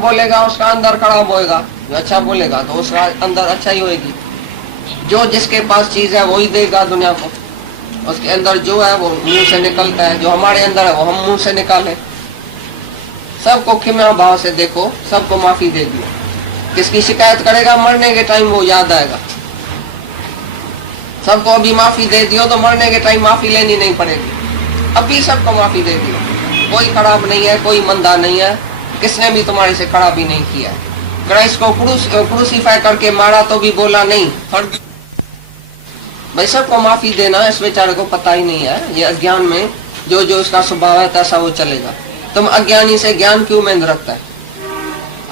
बोलेगा उसका अंदर खराब होएगा, जो अच्छा बोलेगा तो उसका अंदर अच्छा ही होएगी। जो जिसके पास चीज है वही देगा दुनिया को, उसके अंदर जो है वो मुंह से निकलता है, जो हमारे अंदर है वो हम मुंह से निकाले। सबको क्षमा भाव से देखो, सबको माफी दे दियो। किसकी शिकायत करेगा मरने के टाइम वो याद आएगा। सबको अभी माफी दे दियो तो मरने के टाइम माफी लेनी नहीं पड़ेगी। अभी सबको माफी दे दियो, कोई खराब नहीं है, कोई मंदा नहीं है, किसने भी तुम्हारे से खराब भी नहीं किया है। क्राइस्ट को क्रूसीफाई करके मारा तो भी बोला नहीं भाई सबको माफी देना। इस बेचारे को पता ही नहीं है, ये अज्ञान में जो जो उसका स्वभाव है तैसा वो चलेगा। तुम अज्ञानी से ज्ञान क्यों मेंद रखता है?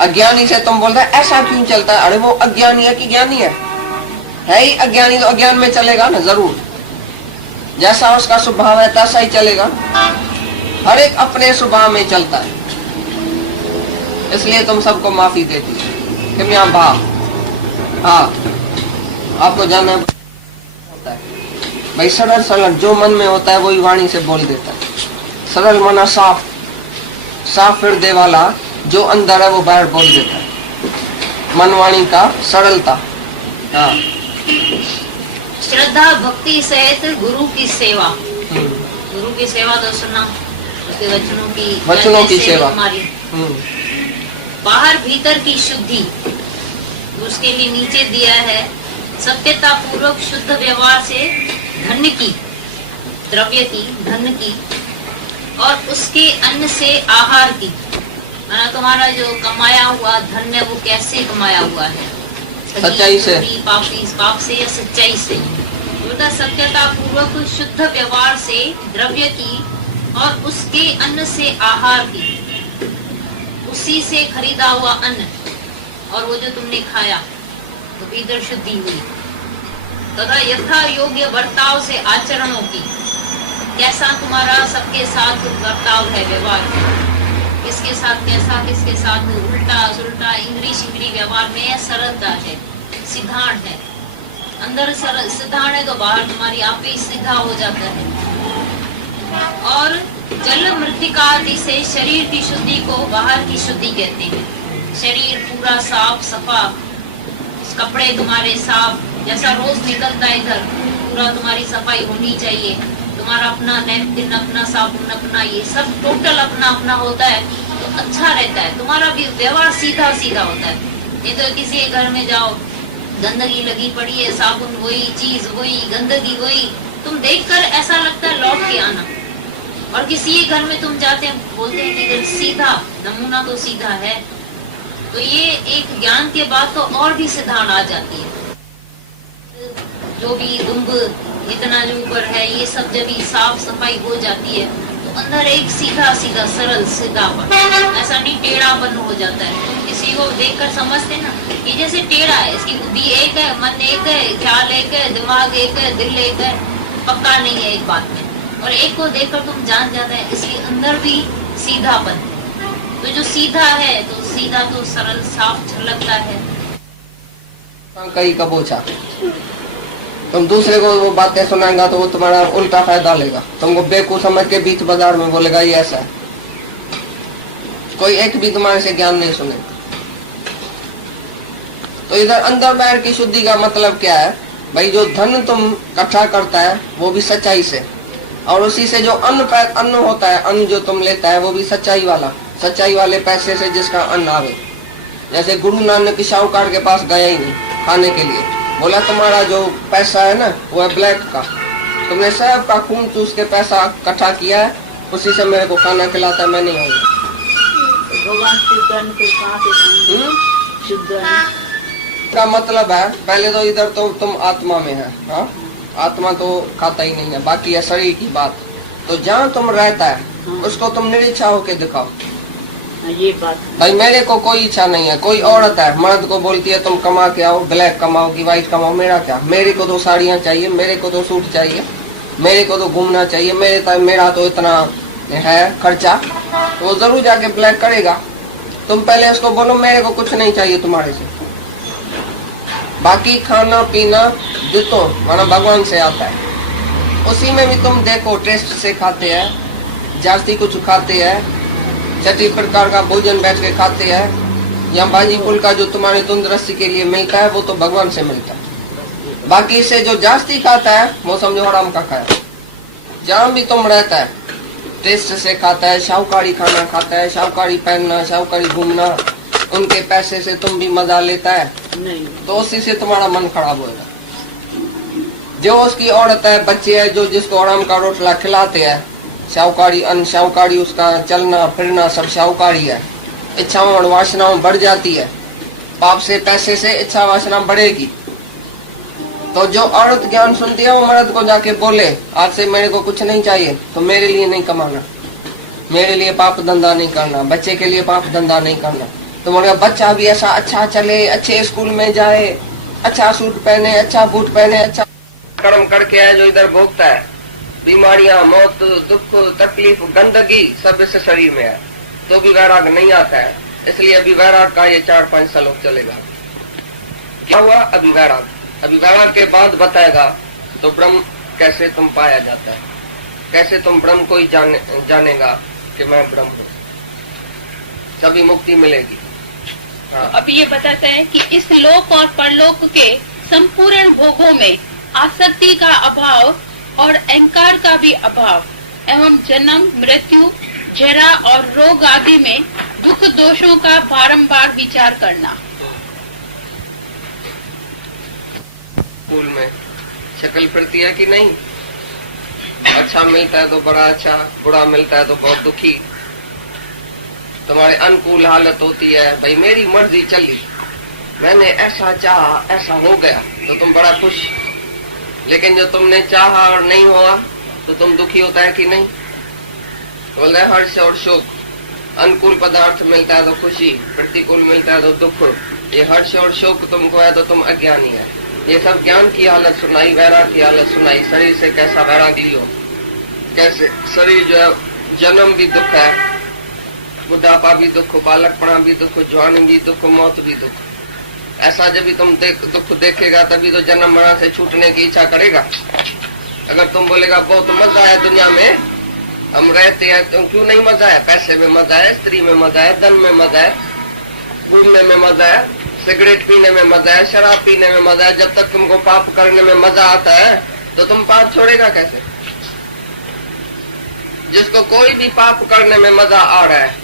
अज्ञानी से तुम बोलते है ऐसा क्यों चलता है? अरे वो अज्ञानी है कि ज्ञानी है ही अज्ञानी, तो अज्ञान में चलेगा ना जरूर। जैसा उसका स्वभाव है तैसा ही चलेगा। हर एक अपने स्वभाव में चलता है, इसलिए तुम सबको माफी देती है। क्षमा भाव, हाँ आपको जानना होता है भाई, सरल सरल जो मन में होता है वही वाणी से बोल देता है। सरल मना साफ, साफ हृदय वाला जो अंदर है वो बाहर बोल देता है। मन वाणी का सरलता। हाँ श्रद्धा भक्ति सहित गुरु की सेवा। गुरु की सेवा तो सुना, उसके वचनों की सेवा हमारी। बाहर भीतर की शुद्धि, उसके लिए नीचे दिया है सत्यता पूर्वक शुद्ध व्यवहार से धन की, द्रव्य की, धन की और उसके अन्न से आहार की। तुम्हारा जो कमाया हुआ धन है वो कैसे कमाया हुआ है? सच्चाई से, पाप से या सच्चाई से? सत्यता पूर्वक शुद्ध व्यवहार से द्रव्य की और उसके अन्न से आहार की, उसी से खरीदा हुआ अन्न और वो जो तुमने खाया तो भीतर शुद्धि हुई। तथा यथा योग्य बर्ताव से आचरणों की, कैसा तुम्हारा सबके साथ बर्ताव है, व्यवहार किसके साथ कैसा, किसके साथ उल्टा सुल्टा इंग्री शिंगरी व्यवहार में सरलता है, सिद्धांत है। अंदर सिद्धांत है तो बाहर तुम्हारी आप ही सीधा हो जाता है। और जल मृतिका आदि से शरीर की शुद्धि को बाहर की शुद्धि कहते हैं। शरीर पूरा साफ सफा, कपड़े तुम्हारे साफ, जैसा रोज निकलता है इधर पूरा तुम्हारी सफाई होनी चाहिए। तुम्हारा अपना नैपकिन, अपना साबुन, अपना ये सब टोटल अपना अपना होता है तो अच्छा रहता है। तुम्हारा भी व्यवहार सीधा सीधा होता है। नहीं तो किसी के घर में जाओ, गंदगी लगी पड़ी है, साबुन वही, चीज वही, गंदगी वही, तुम देखकर ऐसा लगता है लौट के आना। और किसी के घर में तुम जाते हैं, बोलते हैं कि सीधा नमूना तो सीधा है। तो ये एक ज्ञान के बाद तो और भी सिद्धांत आ जाती है। जो भी दुम्ब इतना जो ऊपर है, ये सब जब साफ सफाई हो जाती है तो अंदर एक सीधा सीधा सरल सीधापन, ऐसा नहीं टेढ़ापन हो जाता है। तुम किसी को देखकर समझते ना कि जैसे टेढ़ा है, इसकी बुद्धि एक है, मन एक है, ख्याल एक है, दिमाग एक है, दिल एक है, पक्का नहीं है एक बात में। और एक को देखकर तुम जान जाते हैं इसके अंदर भी सीधापन है। तो जो सीधा है तो सीधा तो सरल साफ झलकता है। कहीं का बोझा तुम दूसरे को वो बातें सुनाएगा तो वो तुम्हारा उल्टा फायदा लेगा। तुमको बेवकूफ समझ के बीच बाजार में बोलेगा ये ऐसा है। कोई एक भी तुम्हारे से ज्ञान नहीं सुनेगा। तो इधर अंदर बाहर की शुद्धि का मतलब क्या है भाई? जो धन तुम इकट्ठा करता है वो भी सच्चाई से, और उसी से जो अन्न होता है, अन्न जो तुम लेता है वो भी सच्चाई वाला, सच्चाई वाले पैसे से जिसका अन्न आवे। जैसे गुरु नानक साहूकार के पास गया ही नहीं खाने के लिए, बोला तुम्हारा जो पैसा है ना वो है ब्लैक का, तुमने सब का खून चूस के पैसा इकट्ठा किया है, उसी से मेरे को खाना खिलाता है, मैं नहीं आऊंगा। का मतलब है पहले तो इधर तो तुम आत्मा में है, हाँ आत्मा तो खाता ही नहीं है, बाकी है शरीर की बात। तो जहाँ तुम रहता है उसको तुम निरीक्षा होके दिखाओ। ये बात भाई मेरे को कोई इच्छा नहीं है। कोई औरत है मर्द को बोलती है तुम कमा के आओ, ब्लैक कमाओ कि व्हाइट कमाओ, मेरा क्या, मेरे को तो साड़ियाँ चाहिए, मेरे को तो सूट चाहिए, मेरे को तो घूमना चाहिए, मेरा तो इतना है खर्चा, तो वो जरूर जाके ब्लैक करेगा। तुम पहले उसको बोलो मेरे को कुछ नहीं चाहिए तुम्हारे से, बाकी खाना पीना जितो माना भगवान से आता है, उसी में भी तुम देखो टेस्ट से खाते हैं, जास्ती कुछ खाते हैं, छठी प्रकार का भोजन बैठ के खाते हैं, या बाजी फूल का जो तुम्हारी तंदुरुस्ती के लिए मिलता है वो तो भगवान से मिलता है। बाकी से जो जास्ती खाता है वो समझो हराम का खाया। जहाँ भी तुम रहता है टेस्ट से खाता है, शाहूकारी खाना खाता है, शाहूकारी पहनना, शाहूकारी घूमना, उनके पैसे से तुम भी मजा लेता है, नहीं तो उसी से तुम्हारा मन खराब होगा। जो उसकी औरत है, बच्चे है, जो जिसको आराम का रोटला खिलाते हैं, शाहूकारी अन्न, शाहूकारी उसका चलना फिरना सब शाहूकारी है। इच्छाओं और वासनाओं बढ़ जाती है, पाप से पैसे से इच्छा वासना बढ़ेगी। तो जो औरत ज्ञान सुनती है वो मर्द को जाके बोले आज से मेरे को कुछ नहीं चाहिए, तो मेरे लिए नहीं कमाना, मेरे लिए पाप धंधा नहीं करना, बच्चे के लिए पाप धंधा नहीं करना। तो मेरा बच्चा भी ऐसा अच्छा चले, अच्छे स्कूल में जाए, अच्छा सूट पहने, अच्छा बूट पहने, अच्छा कर्म करके आए जो इधर भोगता है। बीमारियां, मौत, दुख, तकलीफ, गंदगी सब इस शरीर में है, तो भी वैराग नहीं आता है। इसलिए अभी वैराग का ये 4-5 सालों चलेगा। क्या हुआ? अभी वैराग के बाद बताएगा तो ब्रह्म कैसे तुम पाया जाता है, कैसे तुम ब्रह्म को ही जानेगा कि मैं ब्रह्म हूँ, तभी मुक्ति मिलेगी। हाँ। अब ये बताते हैं कि इस लोक और परलोक के संपूर्ण भोगों में आसक्ति का अभाव और अहंकार का भी अभाव एवं जन्म, मृत्यु, जरा और रोग आदि में दुख दोषों का बारंबार विचार करना। स्कूल में शक्ल फिरती है कि नहीं? अच्छा मिलता है तो बड़ा अच्छा, बुरा मिलता है तो बहुत दुखी। तुम्हारे अनुकूल हालत होती है, भाई मेरी मर्जी चली, मैंने ऐसा चाहा ऐसा हो गया, तो तुम बड़ा खुश। लेकिन जो तुमने चाहा और नहीं हुआ तो तुम दुखी होता है कि नहीं? बोल रहे हर्ष और शोक। अनुकूल पदार्थ मिलता है तो खुशी, प्रतिकूल मिलता है तो दुख। ये हर्ष और शोक तुमको है तो तुम अज्ञानी है। ये सब ज्ञान की हालत सुनाई, वैराग की हालत सुनाई। शरीर से कैसा वैराग लियो, कैसे शरीर जो है, जन्म भी दुख है, बुढ़ापा भी दुख, बालकपना भी दुख, जवानी भी दुख, मौत भी दुख। ऐसा जब भी तुम दुख देखेगा तभी तो जन्म मरण से छूटने की इच्छा करेगा। अगर तुम बोलेगा बहुत मजा है दुनिया में, हम रहते हैं, तो क्यों नहीं मजा है? पैसे में मजा है, स्त्री में मजा है, धन में मजा है, घूमने में मजा है, सिगरेट पीने में मजा है, शराब पीने में मजा है। जब तक तुमको पाप करने में मजा आता है तो तुम पाप छोड़ेगा कैसे? जिसको कोई भी पाप करने में मजा आ रहा है,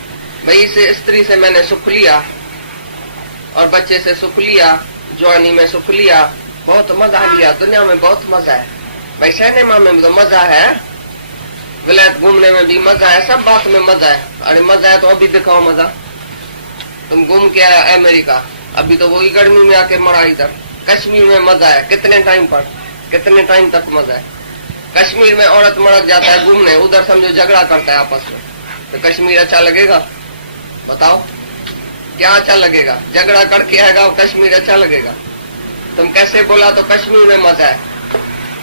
भाई इसे स्त्री से मैंने सुख लिया और बच्चे से सुख लिया, जवानी में सुख लिया, बहुत मजा लिया, दुनिया में बहुत मजा है। भाई सिनेमा में तो मजा है, विलायत घूमने में भी मजा है, सब बात में मजा है। अरे मजा है तो अभी दिखाओ मजा। तुम घूम के आया अमेरिका, अभी तो वही गर्मी में आके मरा इधर। कश्मीर में मजा है, कितने टाइम तक मजा है। कश्मीर में औरत मर्द जाता है घूमने, उधर समझो झगड़ा करता है आपस में, तो कश्मीर अच्छा लगेगा? बताओ क्या अच्छा लगेगा? झगड़ा करके आएगा कश्मीर अच्छा लगेगा? तुम कैसे बोला तो कश्मीर में मजा है।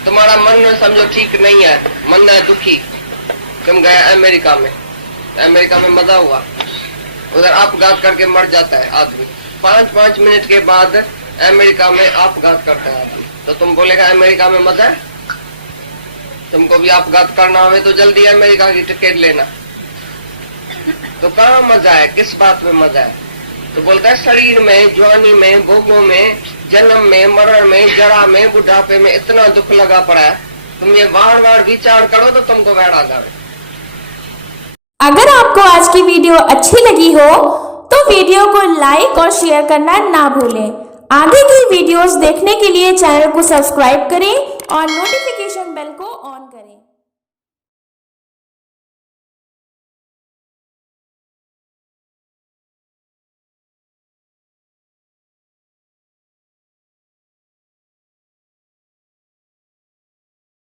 तुम्हारा मन समझो ठीक नहीं है, मन है दुखी। तुम गए अमेरिका में मजा हुआ, उधर आपघात करके मर जाता है आदमी। 5-5 मिनट के बाद अमेरिका में आपघात करता है आदमी, तो तुम बोलेगा अमेरिका में मजा है? तुमको भी आपघात करना हो तो जल्दी अमेरिका की टिकट लेना। तो कहाँ मजा है, किस बात में मजा है? तो बोलता है शरीर में, जवानी में, भोगों में, जन्म में, मरण में, जरा में, बुढ़ापे में इतना दुख लगा पड़ा है। तुम ये बार विचार करो तो तुमको वैराग आवे। अगर आपको आज की वीडियो अच्छी लगी हो तो वीडियो को लाइक और शेयर करना ना भूलें। आगे की वीडियोस देखने के लिए चैनल को सब्सक्राइब करें और नोटिफिकेशन बेल को ऑन करें।